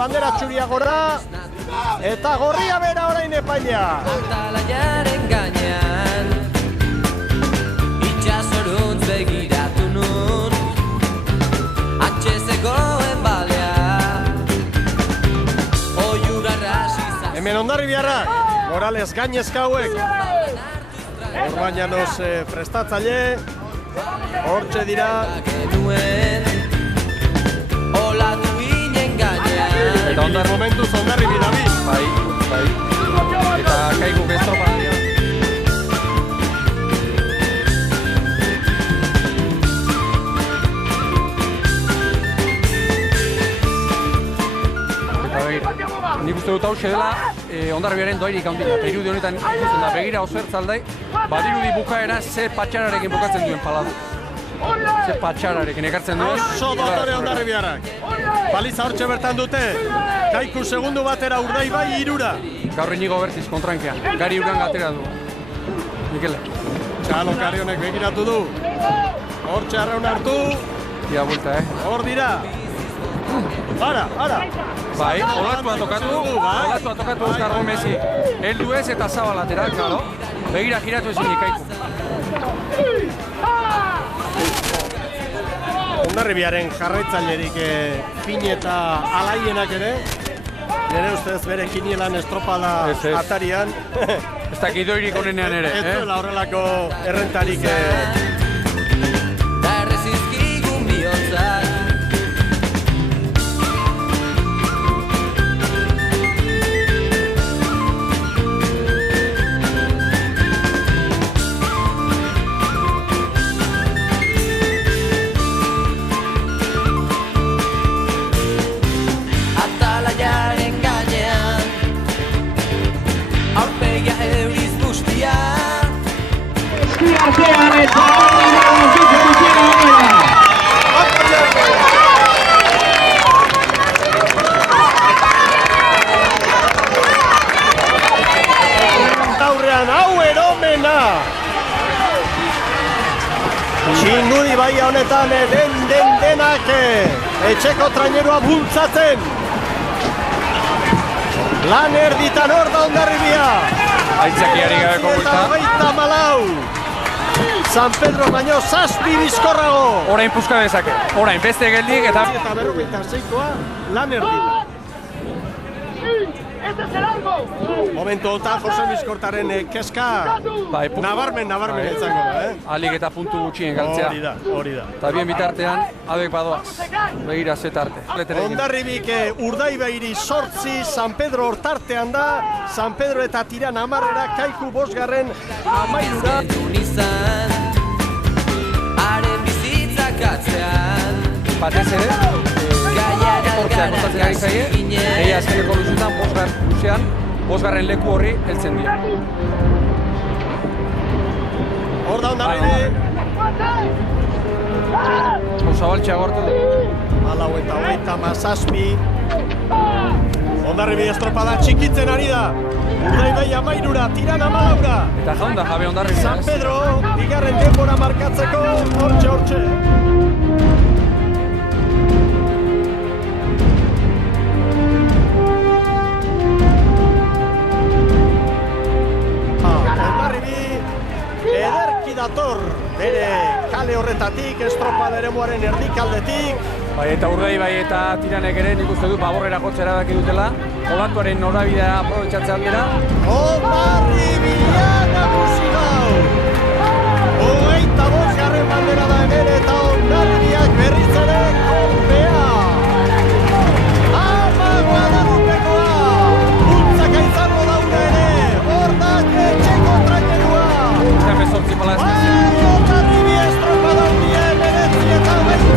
bandera txuria gora, eta gorria bera orain epailea. Atalaiaren gainean itxasoruntz begiratu nun atxezegoen balea oiurarra sizaz. Hemen Hondarribiarrak, Morales gainezka hauek. Orbañanos prestatzaile, hortxe dira. Olatu ginen gainean. Eta ondar momentuz Hondarribi dabi. Bai. Eta kaiku estropa. Nik uste dut hau dela Hondarribiaren doairik handila. Eta irudi honetan ikusten da begira oso ertzaldai, badirudi bukaera ze patxararekin bukatzen duen paladu. Ze patxararekin ekartzen duen. Oso dotore Hondarribiarrak. Baliza hortxe bertan dute. Kaiku segundu batera Urdaibai 3. Gaur Inigo Bertiz kontrankean. Gari Urgan gatera du. Mikele. Txalo Karionek begiratu du. Hortxe arraun hartu. Ia buelta, Hor dira. Ara. Bai, olatua tokatu Oscar Gomezi. Heldu ez eta zabalatera, claro. Begira giratu ezin Kaiku. Hondarribiaren jarraitzailerik fin eta alaienak ere. Nire ustez bere kinielan estropada atarian. Ez dakit doirik honenean ere. Ez duela horrelako errentarik. Da errezizkigun bihotzak. Atalaiaren gainean aurpegia euriz guztia. Artean eta Taurrean hau eromena. Txingudi baia honetan denak etxeko trainerua bultzatzen. Lan erditan hor da Hondarribia. Aitzakiari gabeko bulta. Eta 24. San Pedro baino 7 bizkorrago. Orain puska dezake. Orain beste geldik eta 56koa lan erdi. Momentu honetan Jose Bizkortaren keska nabarmen izango da, alik eta puntu gutxien galtzea. Hori da. Eta bien bitartean, abek badoaz. Begira zetarte. Hondarribik Urdaibairi 8, San Pedro hortartean da, San Pedro eta Tirana 10, Kaiku 5. 13. Haren bizitzak atzean. Batez ere, etortzean kontatzen ari zaie, egia azkeneko luzutan, 5. leku horri heltzen dira. Hor da Hondarribi. Osabaltxea gortu du. 47. Hondarribi estropada txikitzen ari da. Urdaibai 13, Tirana 14. Eta jaunda jabe Hondarribia. San Pedro, bigarren denbora markatzeko, hortxe. Hondarribi ederki dator bere kale horretatik, estropada eremuaren erdikaldetik. Bai, eta Urdaibai eta Tiranek ere nik uste du baborrera jotzea erabaki dutela. Olatuaren norabidea aprobetxatzea aldera. Hondarribia nagusi gau! 25. bandera da hemen eta Hondarribiak berriz ere kolpea! Ama Guadalupekoa! Bultzaka izango dauna ere! Hor da etxeko trainerua! Eta bezortzi pala ez. Hondarribi estropada hundien, 29.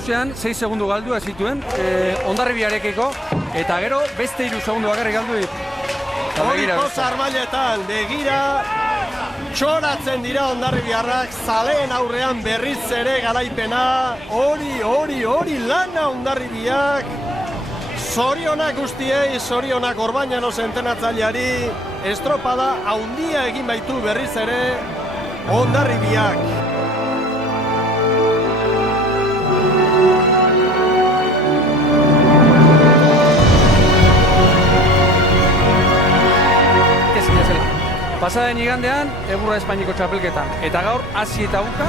luzean 6 segundu galdu zituen Hondarribiarekiko, eta gero beste 3 segundu bakarrik galdu dit. Hori poza armailetan, begira, txoratzen dira Hondarribiarrak, zaleen aurrean berriz ere garaipena, hori lana Hondarribiak, zorionak guztiei, zorionak Orbañanos entrenatzaileari, estropada haundia egin baitu berriz ere Hondarribiak. Pasaden igandean, Egurra Espainiko txapelketan, eta gaur hasi eta buka,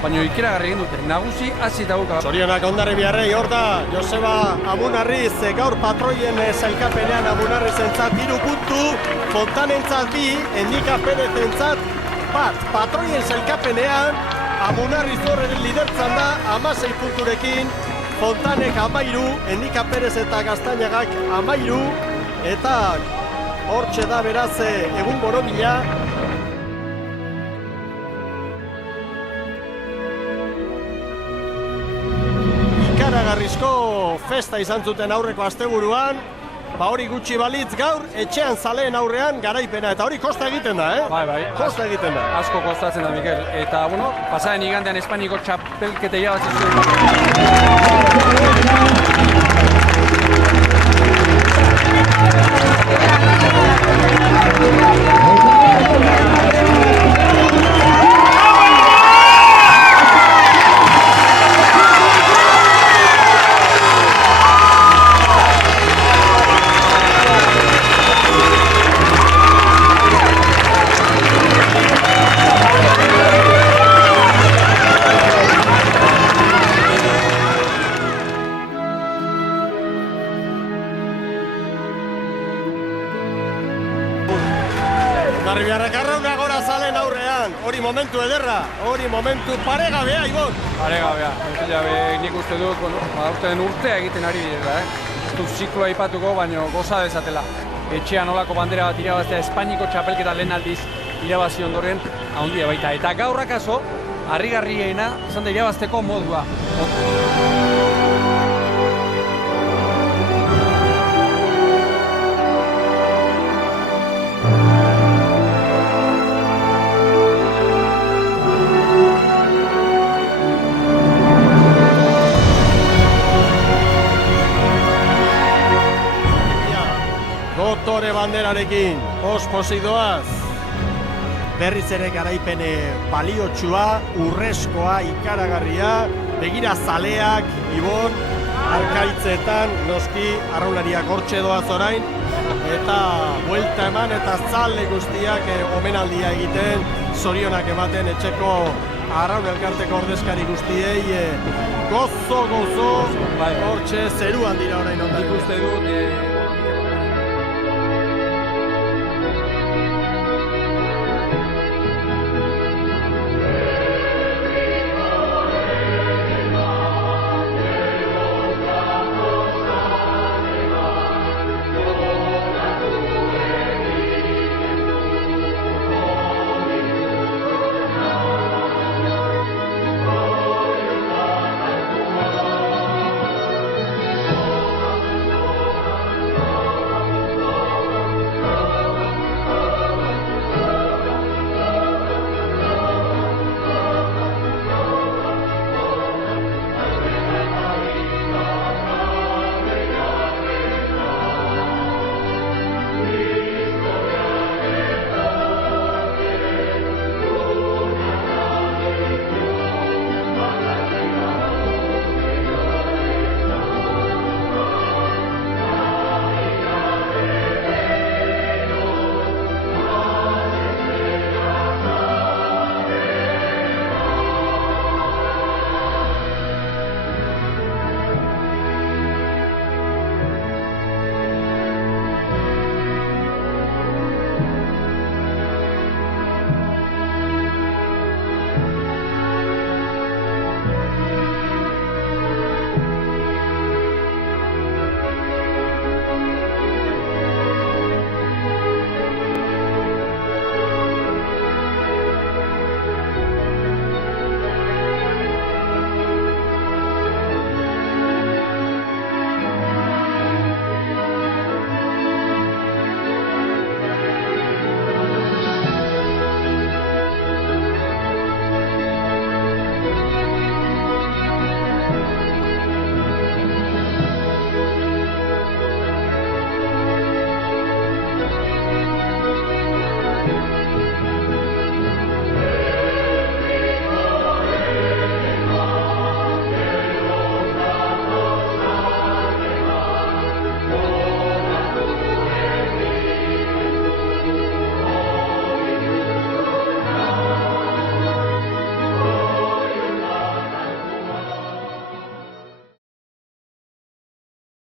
baina ikeragarri egin dute, nagusi hasi eta buka. Zorionak Hondarribiarrei, hor da, Joseba Amunarriz, gaur patroien sailkapenean Amunarrizentzat 3 puntu, Fontanentzat 2, Endika Perezentzat 1. Patroien sailkapenean, Amunarriz horren lidertzan da, 16 punturekin, Fontanek 13, Endika Perez eta Gaztainagak 13, eta hortxe da beraz egun borobila. Ikaragarrizko festa izan zuten aurreko asteburuan, hori gutxi balitz gaur etxean zaleen aurrean garaipena, eta hori kosta egiten da, Bai. Kosta egiten da. Asko kostatzen da, Mikel. Eta, pasaden igandean Espainiko txapelketa irabazi zuen. Hondarribiarrak arrauna gora zalen aurrean, hori momentu ederra, hori momentu paregabea, Ibon. Paregabea, nik uste dut, aurten urtea egiten ari direla, Ez dut zikloa ipatuko, baina goza dezatela. Etxean olako bandera bat irabaztea Espainiko txapelketa lehen aldiz irabazi ondoren handia baita. Eta gaur akaso, harrigarriena izan da irabazteko modua. Gotore banderarekin, pospozik doaz. Berriz ere garaipene baliotsua, urrezkoa, ikaragarria, begira zaleak, Ibon, arkaitzetan, noski, arraunariak hortxe doaz orain, eta buelta eman eta zale guztiak omenaldia egiten, zorionak ematen etxeko arraun elkarteko ordezkari guztiei, gozo, hortxe zeruan dira orain ondak. Nik uste dut,